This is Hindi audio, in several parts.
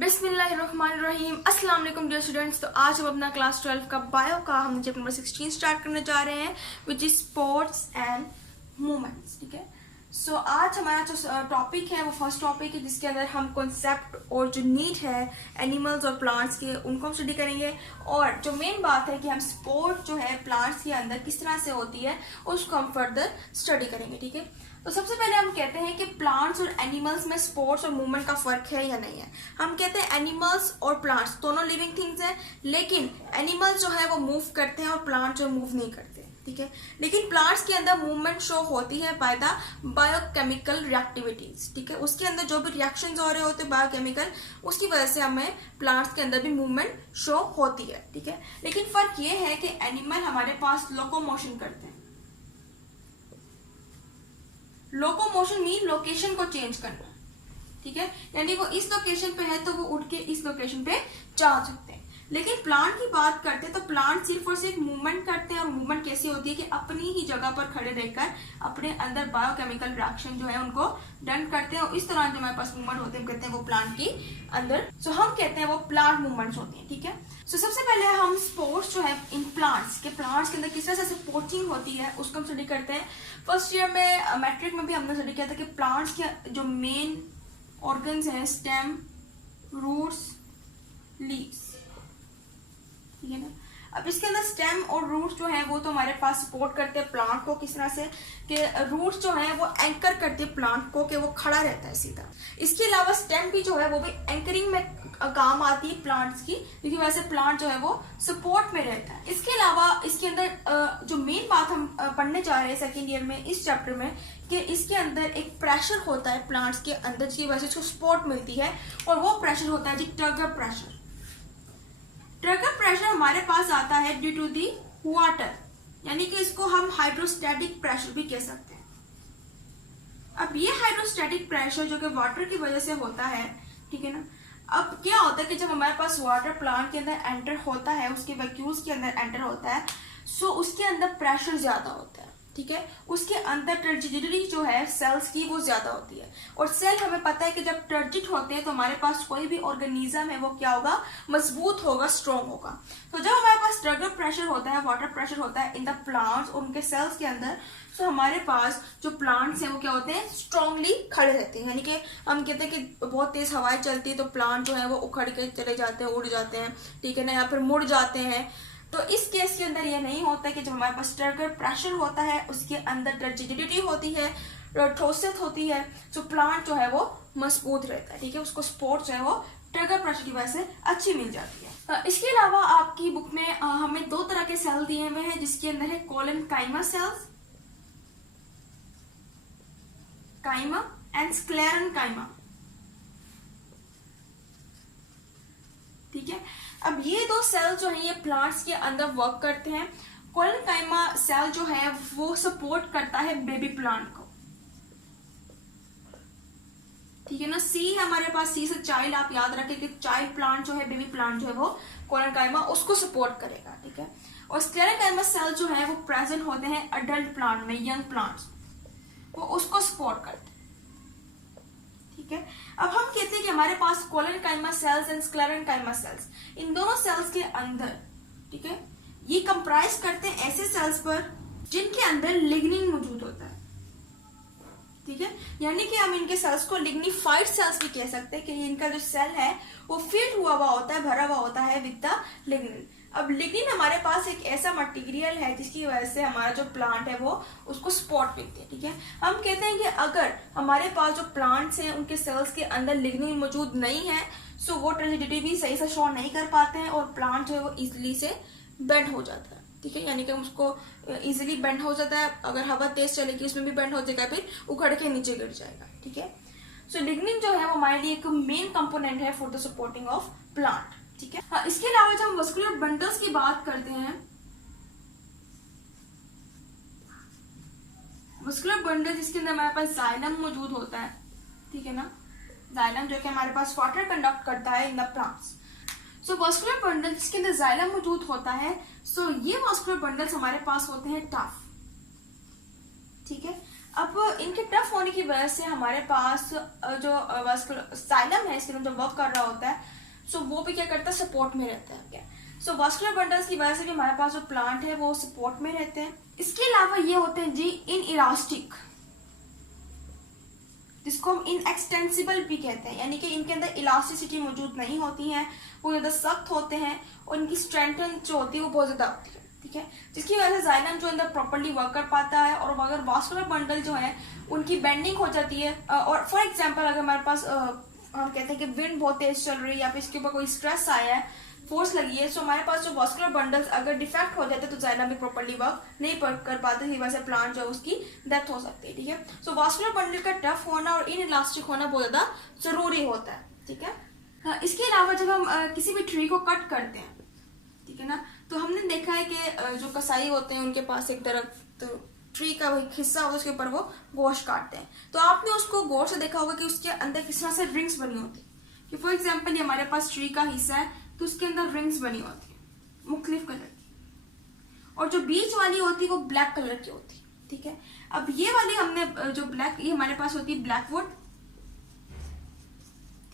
बिस्मिल्लाहिर्रहमानिर्रहीम। अस्सलाम वालेकुम डियर स्टूडेंट्स। तो आज हम अपना क्लास 12 का बायो का हम चैप्टर नंबर 16 स्टार्ट करने जा रहे हैं, which is sports and movements. ठीक है, सो आज हमारा जो टॉपिक है वो फर्स्ट टॉपिक है, जिसके अंदर हम कॉन्सेप्ट और जो नीड है एनिमल्स और प्लांट्स के उनको हम स्टडी करेंगे। और जो मेन बात है कि हम स्पोर्ट जो है प्लांट्स के अंदर किस तरह से होती है उसको हम फर्दर स्टडी करेंगे। ठीक है, तो सबसे पहले हम कहते हैं कि प्लांट्स और एनिमल्स में स्पोर्ट्स और मूवमेंट का फर्क है या नहीं है। हम कहते हैं एनिमल्स और प्लांट्स दोनों लिविंग थिंग्स हैं, लेकिन एनिमल्स जो है वो मूव करते हैं और प्लांट्स जो मूव नहीं करते। ठीक है, लेकिन प्लांट्स के अंदर मूवमेंट शो होती है बाय द बायोकेमिकल रिएक्टिविटीज। ठीक है, उसके अंदर जो भी रिएक्शंस हो रहे होते हैं बायोकेमिकल, उसकी वजह से हमें प्लांट्स के अंदर भी मूवमेंट शो होती है। ठीक है, लेकिन फर्क ये है कि एनिमल हमारे पास लोकोमोशन करते हैं। लोकोमोशन मीन लोकेशन को चेंज करना। ठीक है, यानी वो इस लोकेशन पे है तो वो उठ के इस लोकेशन पे जा सकते हैं। लेकिन प्लांट की बात करते हैं तो प्लांट सिर्फ और सिर्फ मूवमेंट करते हैं। और मूवमेंट कैसी होती है कि अपनी ही जगह पर खड़े रहकर अपने अंदर बायोकेमिकल रिएक्शन जो है उनको डन करते हैं, और इस तरह जो हमारे पास मूवमेंट होते हैं कहते हैं वो प्लांट की अंदर, सो हम कहते हैं वो प्लांट मूवमेंट्स होते हैं। ठीक है, सो सबसे पहले हम स्पोर्ट्स जो है इन प्लांट्स के अंदर किस तरह से सपोर्टिंग होती है उसको हम स्टडी करते हैं। फर्स्ट ईयर में मैट्रिक में भी हमने स्टडी किया था कि प्लांट्स के जो मेन ऑर्गन्स हैं स्टेम, रूट्स, लीव्स। ठीक है ना, अब इसके अंदर स्टेम और रूट्स जो है वो तो हमारे पास सपोर्ट करते हैं प्लांट को किस तरह से कि रूट्स जो है वो एंकर करते हैं प्लांट को कि वो खड़ा रहता है सीधा। इसके अलावा स्टेम भी जो है वो भी एंकरिंग में काम आती है प्लांट्स की, क्योंकि वैसे प्लांट जो है वो सपोर्ट में रहता है। इसके अलावा इसके अंदर जो मेन बात हम पढ़ने जा रहे हैं सेकेंड ईयर में इस चैप्टर में, कि इसके अंदर एक प्रेशर होता है प्लांट्स के अंदर जिसकी वजह से इसको सपोर्ट मिलती है, और वो प्रेशर होता है जी टर्गर प्रेशर। टर्गर प्रेशर हमारे पास आता है ड्यू टू दी वाटर, यानी कि इसको हम हाइड्रोस्टैटिक प्रेशर भी कह सकते हैं। अब ये हाइड्रोस्टैटिक प्रेशर जो कि वाटर की वजह से होता है, ठीक है ना, अब क्या होता है कि जब हमारे पास वाटर प्लांट के अंदर एंटर होता है, उसके वैक्यूल्स के अंदर एंटर होता है, सो उसके अंदर प्रेशर ज्यादा होता है। ठीक है, उसके अंदर टर्जिडिटी जो है सेल्स की वो ज्यादा होती है, और सेल हमें पता है कि जब टर्जिड होते हैं तो हमारे पास कोई भी ऑर्गेनिज्म है वो क्या होगा, मजबूत होगा, स्ट्रॉन्ग होगा। तो जब हमारे पास टर्गर प्रेशर होता है, वाटर प्रेशर होता है इन द प्लांट्स और उनके सेल्स के अंदर, तो हमारे पास जो प्लांट्स हैं वो क्या होते हैं, स्ट्रांगली खड़े रहते हैं। यानी कि हम कहते हैं कि बहुत तेज हवाएं चलती है तो प्लांट जो है वो उखड़ के चले जाते हैं, उड़ जाते हैं, ठीक है ना, या फिर मुड़ जाते हैं। तो इस केस के अंदर ये नहीं होता कि जब हमारे पास टर्गर प्रेशर होता है उसके अंदर टर्जिडिटी होती है, ठोसियत होती है, तो प्लांट जो है वो मजबूत रहता है। ठीक है, उसको सपोर्ट जो है वो टर्गर प्रेशर की वजह से अच्छी मिल जाती है। इसके अलावा आपकी बुक में हमें दो तरह के सेल दिए हुए हैं, जिसके अंदर है कोलेनकाइमा सेल्स, काइमा एंड स्क्लेरेनकाइमा। ठीक है, अब ये दो सेल जो है ये प्लांट्स के अंदर वर्क करते हैं। कोलेनकाइमा सेल जो है वो सपोर्ट करता है बेबी प्लांट को। ठीक है ना, सी है हमारे पास, सी से चाइल्ड, आप याद रखें कि चाइल्ड प्लांट जो है, बेबी प्लांट जो है वो कोलेनकाइमा उसको सपोर्ट करेगा। ठीक है, और स्क्लेरेनकाइमा सेल जो है वो प्रेजेंट होते हैं अडल्ट प्लांट में, यंग प्लांट्स, वो उसको सपोर्ट करते हैं। ठीक है, अब हम कहते हैं कि हमारे पास collenchyma cells and sclerenchyma cells, इन दोनों सेल्स के अंदर, ठीक है, ये कंप्राइज करते हैं ऐसे सेल्स पर जिनके अंदर लिग्निन मौजूद होता है। ठीक है, यानी कि हम इनके सेल्स को लिग्निफाइड सेल्स भी कह सकते हैं कि इनका जो सेल है वो फिल्ड हुआ होता है, भरा हुआ होता है विद द लिग्निन। अब लिग्निन हमारे पास एक ऐसा मटेरियल है जिसकी वजह से हमारा जो प्लांट है वो उसको सपोर्ट मिलती है। ठीक है, हम कहते हैं कि अगर हमारे पास जो प्लांट्स हैं उनके सेल्स के अंदर लिग्निन मौजूद नहीं है, सो वो टर्जिडिटी भी सही से शो नहीं कर पाते हैं और प्लांट जो है वो इजिली से बेंड हो जाता है। ठीक है, यानी कि उसको इजिली बेंड हो जाता है, अगर हवा तेज चलेगी उसमें भी बेंड हो जाएगा, फिर उखड़ के नीचे गिर जाएगा। ठीक है, सो लिग्निन जो है वो हमारे लिए एक मेन कंपोनेंट है for the supporting of plant. ठीक है, हाँ, इसके अलावा जब हम मस्कुलर बंडल्स की बात करते हैं, मस्कुलर बंडल जिसके अंदर हमारे पास जाइलम मौजूद होता है, ठीक है ना, जाइलम जो कि हमारे पास वाटर कंडक्ट करता है in the plants. So muscular bundle जिसके अंदर जाइलम मौजूद होता है, सो ये मस्कुलर बंडल्स हमारे पास होते हैं टफ। ठीक है, अब इनके टफ होने की वजह से हमारे पास जो जाइलम है इसके अंदर जो वर्क कर रहा होता है, सो वो भी क्या करता है, सपोर्ट में रहता है। क्या सो वास्कुलर बंडल्स की वजह से भी हमारे पास जो प्लांट है वो सपोर्ट में रहते हैं। इसके अलावा ये होते हैं जी इन इलास्टिक, जिसको हम इनएक्सटेंसिबल भी कहते हैं, यानी कि इनके अंदर इलास्टिसिटी मौजूद नहीं होती है, वो ज़्यादा सख्त होते हैं और इनकी स्ट्रेंथ जो होती है वो बहुत ज़्यादा होती है। ठीक है, जिसकी वजह से जाइलम जो अंदर प्रॉपर्ली वर्क कर पाता है। और अगर वास्कुलर बंडल जो है उनकी बेंडिंग हो जाती है, और फॉर एग्जांपल अगर हमारे पास हम कहते हैं कि विंड बहुत तेज चल रही है या फिर इसके ऊपर कोई स्ट्रेस आया है, फोर्स लगी है, तो हमारे पास जो वास्कुलर बंडल्स अगर डिफेक्ट हो जाते हैं तो जाइलम भी प्रॉपर्ली वर्क नहीं कर पाते, इसी वजह से प्लांट जो है उसकी डेथ हो सकती है। ठीक है, सो वास्कुलर बंडल का टफ होना और इन इलास्टिक होना बहुत ज्यादा जरूरी होता है। ठीक है, इसके अलावा जब हम किसी भी ट्री को कट करते हैं, ठीक है ना, तो हमने देखा है कि जो कसाई होते हैं उनके पास एक तरफ तो ट्री का एक हिस्सा होता है, उसके ऊपर वो गोश्त काटते हैं। तो आपने उसको गौर से देखा होगा कि उसके अंदर किस तरह से रिंग्स बनी होती है। कि फॉर एग्जाम्पल ये हमारे पास ट्री का हिस्सा है तो उसके अंदर रिंग्स बनी होती है मुख्तलिफ कलर की, और जो बीच वाली होती है वो ब्लैक कलर की होती है। ठीक है, अब ये वाली हमने जो ब्लैक, ये हमारे पास होती है ब्लैकवुड।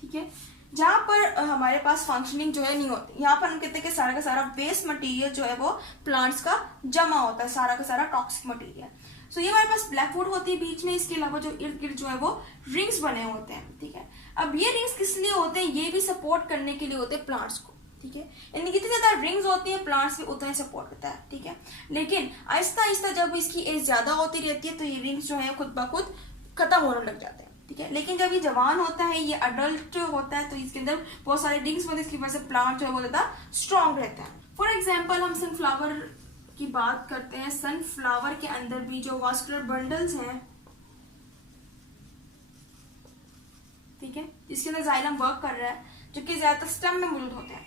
ठीक है, जहां पर हमारे पास फंक्शनिंग जो है नहीं होती, यहाँ पर हम कहते हैं कि सारा का सारा वेस्ट मटेरियल जो है वो प्लांट्स का जमा होता है, सारा का सारा टॉक्सिक मटेरियल। सो ये हमारे पास ब्लैकवुड होती है बीच में, इसके अलावा जो इर्द गिर्द जो है वो रिंग्स बने होते हैं। ठीक है, अब ये रिंग्स किस लिए होते हैं, ये भी सपोर्ट करने के लिए होते हैं प्लांट्स को। ठीक है, यानी जितनी ज्यादा रिंग्स होती है प्लांट्स भी उतना ही सपोर्ट करता है। ठीक है, लेकिन आहिस्ता आहिस्ता जब इसकी एज ज्यादा होती रहती है तो ये रिंग्स जो है खुद ब खुद खत्म होने लग जाते हैं। ठीक है, लेकिन जब ये जवान होता है, ये अडल्ट होता है, तो इसके अंदर बहुत सारे रिंग्स होते हैं, इसकी वजह से प्लांट जो है वो ज्यादा स्ट्रॉन्ग रहता है। फॉर एग्जाम्पल हम सनफ्लावर की बात करते हैं, सनफ्लावर के अंदर भी जो वास्कुलर बंडल्स हैं, ठीक है, जिसके अंदर जाइलम वर्क कर रहा है, जो कि ज्यादातर स्टेम में मौजूद होते हैं।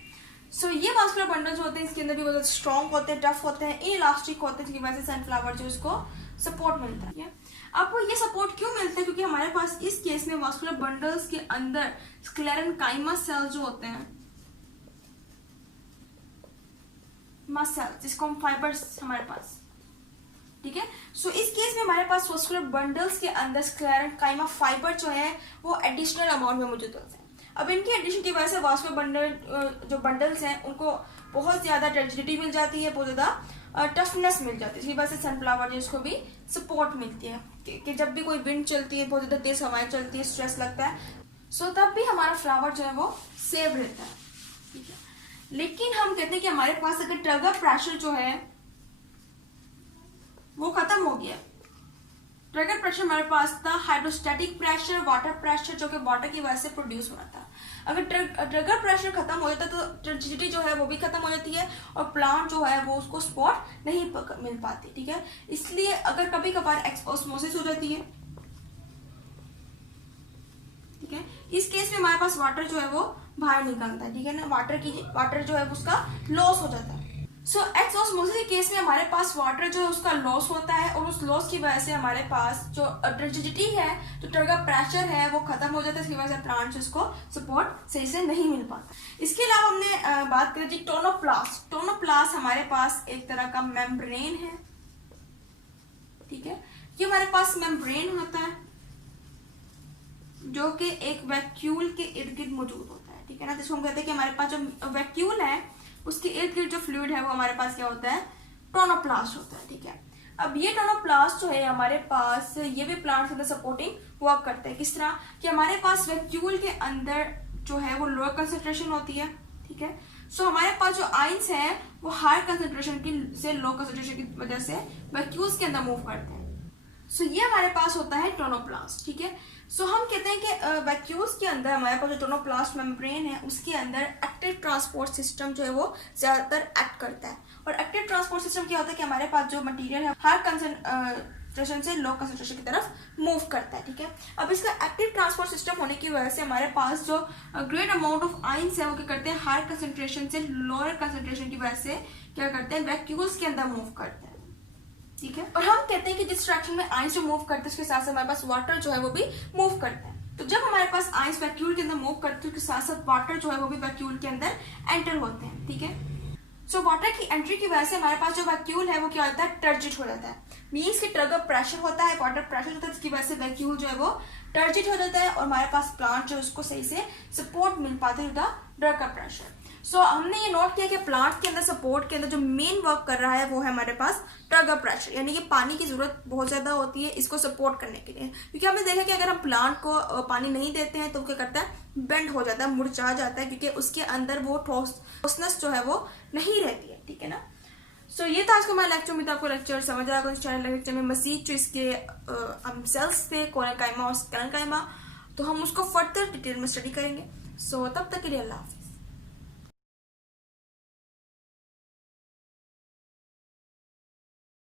सो ये वास्कुलर बंडल्स होते हैं, इसके अंदर भी बहुत स्ट्रॉन्ग होते हैं, टफ होते हैं, इलास्टिक होते हैं, जिसकी वजह से सनफ्लावर जो इसको सपोर्ट मिलता है। अब ये सपोर्ट क्यों मिलता है, क्योंकि हमारे पास इस केस में वास्कुलर बंडल्स के अंदर स्क्लेरेनकाइमा सेल्स जो होते हैं, मस्ट सेल्स, जिसको हम फाइबर्स हमारे पास। ठीक है, सो इस केस में हमारे पास वास्कुलर बंडल्स के अंदर स्क्लेरेनकाइमा फाइबर जो है वो एडिशनल अमाउंट में मौजूद होते हैं। अब इनकी एडिशन की वजह से वास्कुलर बंडल जो बंडल्स हैं उनको बहुत ज्यादा रिजिडिटी मिल जाती है, बहुत ज्यादा टफनेस मिल जाती है, इसकी वजह से सनफ्लावर जो इसको भी सपोर्ट मिलती है कि जब भी कोई विंड चलती है, बहुत ज्यादा तेज हवाएं चलती है, स्ट्रेस लगता है, सो तब भी हमारा फ्लावर जो है वो सेव रहता है। ठीक है, लेकिन हम कहते हैं कि हमारे पास अगर ट्रिगर प्रेशर जो है वो खत्म हो गया, ट्रिगर प्रेशर हमारे पास था हाइड्रोस्टैटिक प्रेशर, वाटर प्रेशर, जो कि वाटर की वजह से प्रोड्यूस हुआ था। अगर ट्रिगर प्रेशर खत्म हो जाता है तो रिजिडिटी जो है वो भी खत्म हो जाती है और प्लांट जो है वो उसको सपोर्ट नहीं मिल पाती। ठीक है, इसलिए अगर कभी कभार ऑस्मोसिस हो जाती है, ठीक है, इस केस में हमारे पास वाटर जो है वो बाहर निकलता है। ठीक है ना, वाटर जो है उसका लॉस हो जाता है। सो एक्सऑस्मोसिस के केस में हमारे पास वाटर जो है उसका लॉस होता है और उस लॉस की वजह से हमारे पास जो रिजिडिटी है, जो ट्रिगर प्रेशर है वो खत्म हो जाता है, इसकी वजह से प्लांट उसको सपोर्ट सही से नहीं मिल पाता। इसके अलावा हमने बात करी थी टोनोप्लास्ट। टोनोप्लास्ट हमारे पास एक तरह का मेम्ब्रेन है। ठीक है, ये हमारे पास मेम्ब्रेन होता है जो कि एक वैक्यूल के इर्द गिर्द मौजूद होता है। ठीक है ना, जिसको हम कहते हैं कि हमारे पास जो वैक्यूल है उसके इर्द गिर्द जो फ्लूइड है वो हमारे पास क्या होता है, टोनोप्लास्ट होता है। ठीक है, अब ये टोनोप्लास्ट जो है हमारे पास, ये भी प्लांट के अंदर सपोर्टिंग वर्क करता है। किस तरह कि हमारे पास वैक्यूल के अंदर जो है वो लोअर कंसेंट्रेशन होती है। ठीक है, सो हमारे पास जो आइंस है वो हायर कंसेंट्रेशन की से लो कंसेंट्रेशन की वजह से वैक्यूल्स के अंदर मूव करते हैं। सो ये हमारे पास होता है टोनोप्लास्ट। ठीक है, सो हम कहते हैं कि वैक्यूल्स के अंदर हमारे पास जो टोनोप्लास्ट मेम्ब्रेन है उसके अंदर एक्टिव ट्रांसपोर्ट सिस्टम जो है वो ज्यादातर एक्ट करता है। और एक्टिव ट्रांसपोर्ट सिस्टम क्या होता है कि हमारे पास जो मटेरियल है हायर कंसेंट्रेशन से लो कंसेंट्रेशन की तरफ मूव करता है। ठीक है, अब इसका एक्टिव ट्रांसपोर्ट सिस्टम होने की वजह से हमारे पास जो ग्रेट अमाउंट ऑफ आइंस है वो क्या करते हैं, हायर कंसेंट्रेशन से लोअर कंसेंट्रेशन की वजह से क्या करते हैं, वैक्यूल्स के अंदर मूव करते हैं। ठीक है, और हम कहते हैं कि जिस डायरेक्शन में आइंस जो मूव करते हैं उसके साथ साथ हमारे पास वाटर जो है वो भी मूव करता है। तो जब हमारे पास आइंस वैक्यूल के अंदर मूव करते हैं उसके साथ साथ वाटर जो है वो भी वैक्यूल के अंदर एंटर होते हैं। ठीक है, सो वाटर की एंट्री की वजह से हमारे पास जो वैक्यूल है वो क्या होता है, टर्जिट हो जाता है। मीन्स कि अगर प्रेशर होता है, वाटर प्रेशर होता है, इसकी वजह से वैक्यूल जो है वो टर्जिट हो जाता है और हमारे पास प्लांट जो है उसको सही से सपोर्ट मिल पाता है ड्रग का प्रेशर। सो हमने ये नोट किया कि प्लांट के अंदर सपोर्ट के अंदर जो मेन वर्क कर रहा है वो है हमारे पास ड्रग प्रेशर, यानी कि पानी की जरूरत बहुत ज्यादा होती है इसको सपोर्ट करने के लिए। क्योंकि हमने देखा कि अगर हम प्लांट को पानी नहीं देते हैं तो क्या करता है, बेंड हो जाता है, मुरझा जाता है, क्योंकि उसके अंदर वो ठोसनेस जो है वो नहीं रहती है। ठीक है ना। सो ये था आज का हमारा लेक्चर। उम्मीद आपको लेक्चर समझ आएगा। इस चैनल लेक्चर में मजीद जो इसके सेल्स थे, कोलेनकाइमा और स्केलेनकाइमा, तो हम उसको फर्दर डिटेल में स्टडी करेंगे। सो तब तक के लिए अल्लाह हाफ़िज़।